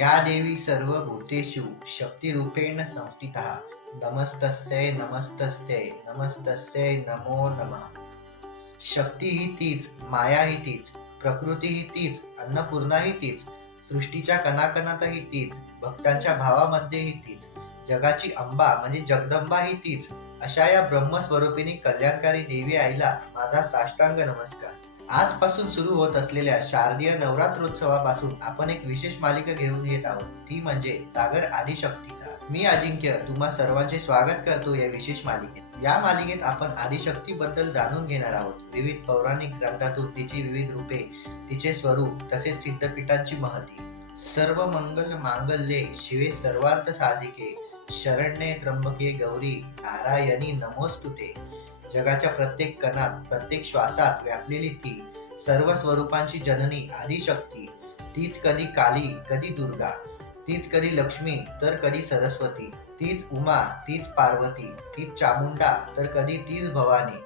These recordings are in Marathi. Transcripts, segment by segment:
या देवी सर्वभूतेषु शक्तिरूपेण संस्थिता। नमस्तस्यै नमस्तस्यै नमस्तस्यै नमो नमः। शक्ती ही तीच, माया ही तीच, प्रकृती ही तीच, अन्नपूर्णा ही तीच, सृष्टीच्या कणाकणातही तीच, भक्तांच्या भावामध्येही तीच, जगाची अंबा म्हणजे जगदंबा ही तीच, अशा या ब्रह्मस्वरूपिणी कल्याणकारी देवी आईला माझा साष्टांग नमस्कार। आजपासून सुरू होत असलेल्या शारदीय नवरात्रोत्सवापासून आपण एक विशेष मालिका घेऊन येत आहोत, ती म्हणजे जागर आदिशक्तीचा। मी अजिंक्य तुम्हा सर्वांचे स्वागत करतो या विशेष मालिकेत। या मालिकेत आपण आदिशक्ती बद्दल जाणून घेणार आहोत, विविध पौराणिक ग्रंथातून तिची विविध रूपे, तिचे स्वरूप, तसेच सिद्धपीठांची महती। सर्व मंगल मांगल्ये शिवे सर्वार्थ साधिके, शरण्ये त्र्यंबके गौरी नारायणी नमोस्तुते। जगाच्या प्रत्येक कणात, प्रत्येक श्वासात व्यापलेली ती सर्व स्वरूपांची जननी आदिशक्ती, तीच कधी काली, कधी दुर्गा, तीच कधी लक्ष्मी तर कधी सरस्वती, तीच उमा, तीच पार्वती, तीच चामुंडा तर कधी तीच भवानी।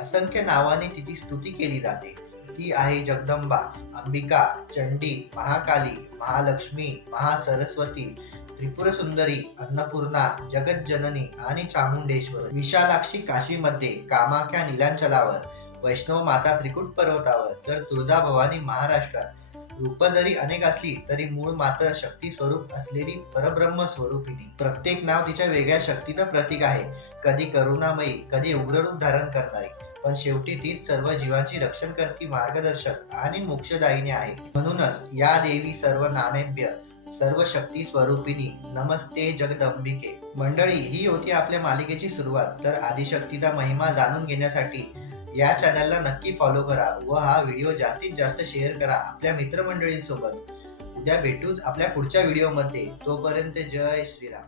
असंख्य नावाने तिची स्तुती केली जाते। ती आहे जगदंबा, अंबिका, चंडी, महाकाली, महालक्ष्मी, महासरस्वती, त्रिपुर सुंदरी, अन्नपूर्णा, जगज्जननी आणि चामुंडेश्वर। विशालाक्षी काशीमध्ये, कामाख्या नीलांचलावर, वैष्णव माता त्रिकुट पर्वतावर, तर तुळजा भवानी महाराष्ट्रात। रूप जरी अनेक असली तरी मूळ मात्र शक्ती स्वरूप असलेली परब्रह्म स्वरूपिणी। प्रत्येक नाव तिच्या वेगळ्या शक्तीचं प्रतीक आहे, कधी करुणामयी, कधी उग्ररूप धारण करणारी, पण शेवटी तीच सर्व जीवांची रक्षण करती, मार्गदर्शक आणि मोक्षदायिनी आहे। म्हणूनच या देवी सर्व नामेभ्य, सर्व शक्ती स्वरूपिणी, नमस्ते जगदंबिके। मंडळी, ही होती आपल्या मालिकेची सुरुवात। तर आदिशक्तीचा महिमा जाणून घेण्यासाठी या चॅनलला नक्की फॉलो करा व हा व्हिडिओ जास्तीत जास्त शेअर करा आपल्या मित्रमंडळींसोबत। उद्या भेटूच आपल्या पुढच्या व्हिडिओमध्ये। तोपर्यंत जय श्रीराम।